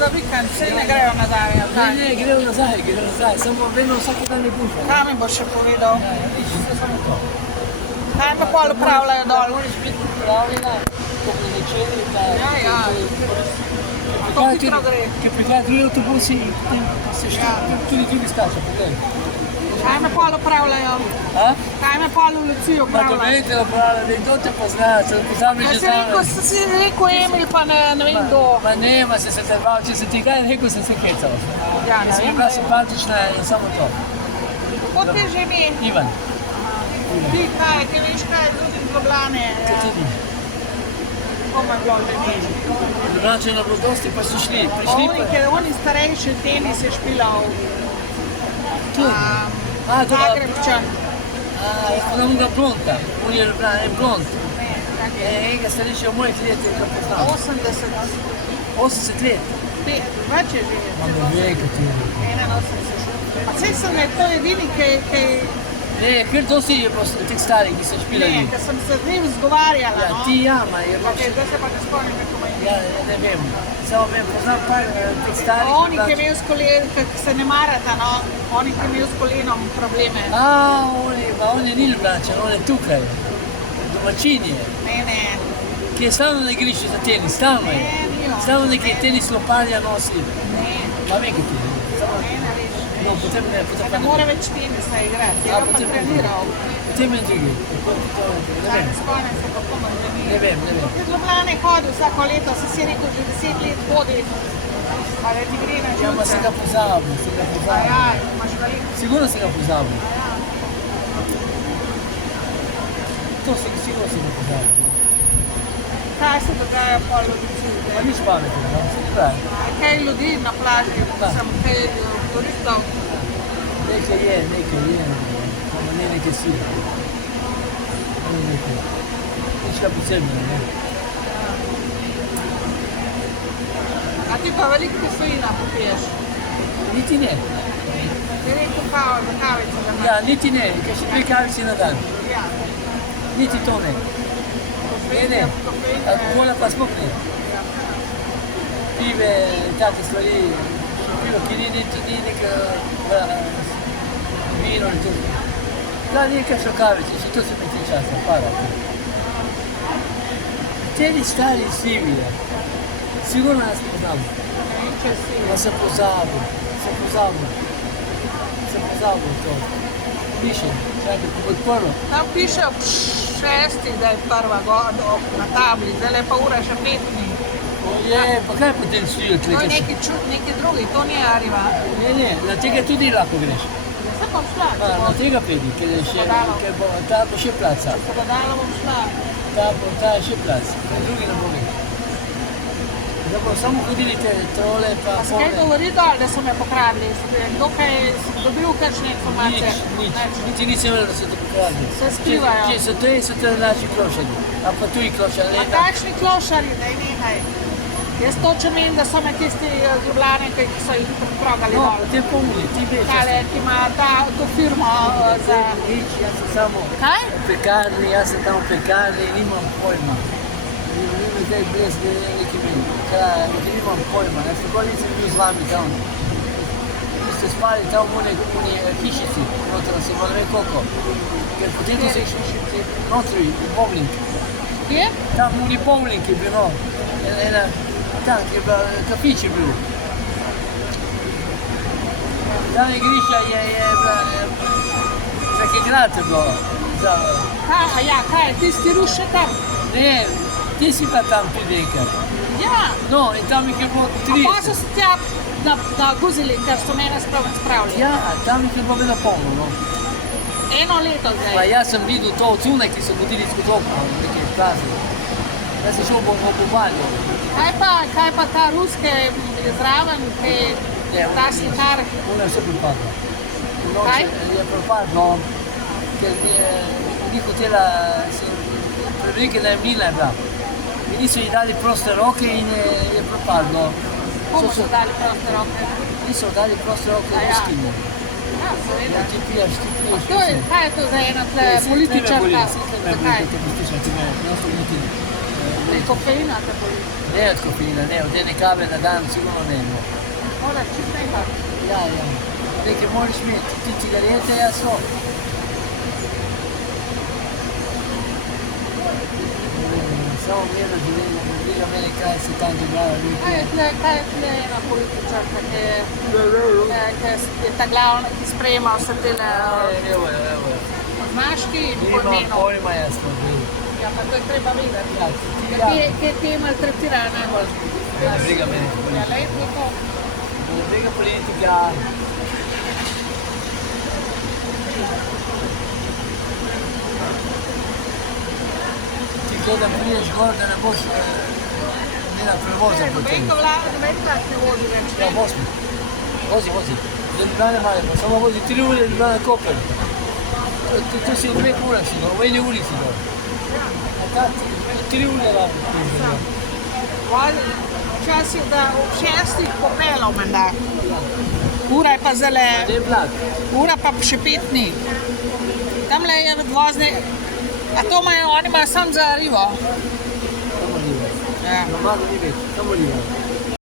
Za vikend, saj ne grejo nazaj, ali kaj? Ne, grejo nazaj, samo vedno vsak dan ne pušajo. Kaj mi boš še povedal? Samo to. Kaj me pol upravljajo dol? Moraš biti pripravljena, ko bi začeli, da... Ja. To hitro gre. Ker prihajajo drugi avtobusi in se tudi drugi skačejo, potem. Kaj me pol upravljajo? Kaj me pol v Luciji Ma upravljajo? domen te upravlja, da kdo te pozna, se pozabi že Si rekel Emil, pa ne vem kdo. Ma ne, se zebal, če se ti kaj rekel, sem se hecal. Ja, ne Sem vem. bila simpatična in samo to. Kako ti že ime? Ivan. Ti kaj, ti veš kaj, tudi iz Ljubljane. Tudi. Koma je bilo že ime? Ljubljana bilo dosti, pa so šli. Oni starejši tenis je špilal. Zagrebčan. Jaz poznam ga blonda, on je Ljubljana, en blond. Enega starejši v mojih letih ga poznam. 80 let. Več je že. Ma ne ve, kateri. 81. Pa saj sem to edini, ki... Ne, ker dosti je bilo teh starih, ki so špilali. Ne, ker sem se z njim zgovarjala, Ja, ti ma je bilo... Zdaj se pa ne spomnim, kako me je. Ja, ne vem. Samo vem, poznam par teh starih... Oni, ki je imel s kolenom, ki se ne marata, no. Oni, ki je imel s kolenom probleme. On je ni Ljubljančan, on je tukaj. Domačin je. Ne. Ki je stalno na igrišču za tenis, stalno je. Stalno neki tenis loparja nosi. Ne. Ma vem, kaj ti je. Ne veš. No, potem ne. Ne more več tenisa igrati, je pa treniral. Potem je drugi. Ne spomnim se, kako me trenira. Ne vem. Iz Ljubljane hodil vsako leto, si rekel, že 10 let hodi. Ali ti gre na živce? Ja, ma se ga pozabil, Ja, imaš veliko. Sigurno se ga pozabil. To sigurno se ga pozabil. Kaj se dogaja pol v Luciji? Pa nič pametno, no? Se pravi. Kaj ljudi na plaži, sem kaj turistov? Nekaj je. Samo ne neke sile. Nič ga posebno, ne? A ti pa veliko kofeina popiješ? Niti ne. Ti rekel kavo za kavico za nas? Ja, niti ne, ker še 2 kavici na dan. Ja. Niti to ne. Ne. Alkohola pa sploh ne. Pive, take stvari, pivo, ki ni neka vino in to. Da, nekaj so kavice, še to se mi ti časa, para. Tedi stari Sivije, sigurno nas poznamo. Pa sem pozabil to. Piše, čakaj, ko bo odprlo. Tam piše ob 6, da je prva na tabli, zdaj je pa ura še 5 dni. Je, pa kaj potem stojijo tle? To je neki drugi, to ni Ariva. Ne, na tega tudi lahko greš. Zdaj bom šla, Na tega pedi, ker bo ta bo še placa. če bo dala bom šla. Ta je še plac, kaj drugi ne bo več. Da bomo samo hodili te trole pa Pa se kaj govori dol, da so me pokradli? Kdo kaj dobil kakšne informacije? Nič. Niti nisem vedel, da so te pokradli. Se skrivajo. Če so te, so te naši klošari. A pa tuji klošari. A kakšni klošari, daj nehaj. Jaz točno vem, da so me tisti z Ljubljane, ki so jih progali No, dol. potem pomni, ti veš. Tale, ki ima to firmo za... Nič, jaz sem samo Kaj? v pekarni, jaz sem tam v pekarni in nimam pojma. Nimam zdaj brez neki meni. Nimam pojma, jaz tako nisem bil z vami tam. Vi ste spali tam v uni hišici, noter sem ne vem koliko. Ker potem to se notri, bowling. Kje? Tam v uni bowling je bil, no. Tam je bil, kafič je bil. Tam igrišča je bila, za kegrat je bilo. Kaj je tisti ruš še tam? Ne, ti si bila tam tudi enkrat. Ja. No, in tam jih je bilo A pa so 30. se tja naguzili, ker so mene spravili. Ja, tam jih je bilo vedno polno, no. Eno leto Pa zdaj. jaz sem videl to od zunaj, ki so hodili skozi okno, neke plaže. Jaz sem šel ob obalju. Kaj pa ta ruske zraven, ki je ta slikar? Ona je vse propadla. Kaj? Je propadlo, ker ni hotela, prevelike najemnina je bila. In niso ji dali proste roke in je propadlo. Komu so dali proste roke? Niso dali proste roke Ja. ruskimi. Ja, seveda. Ti piješ. Kaj je to za ena političarka? Zakaj? Zakaj? Kofeina te boli. Ne od kofeina, ne, od ene kave na dan sigurno ne. No. Moraš čist nekaj. Ja. Nekaj moraš imeti, ti cigarete, jaz so. Samo mirno živim, ne briga mene, kaj se tam dogaja. Kaj je tle ena političarka, ki je ta glavna, ki sprejema vse tele... Evo. Znaš ti po Nimam imenu? pojma, jaz to vem. Ja, pa to je treba videti. Ja, Kje te maltretira najbolj? ne briga mene Ja, politika. lepo to. Ne briga politika. Ti gledam, priješ gor, da ne boš imela prevoza potem. Noben tak ne vozi več. Ja, vozi. Do Ljubljane Maribor, samo vozi 3 ure Ljubljana Koper. Tu si v 2 urah si gor, v 1 uri si gor. A ta 3 ure rado. Včasih, da ob 6 popeljal menda. Ura je pa zelo, Ne vlak. ura pa še 5 dni. Tamle je vozni, a to imajo, oni imajo samo za ribo. Samo riba. Ja. Normalno ni več, samo riba.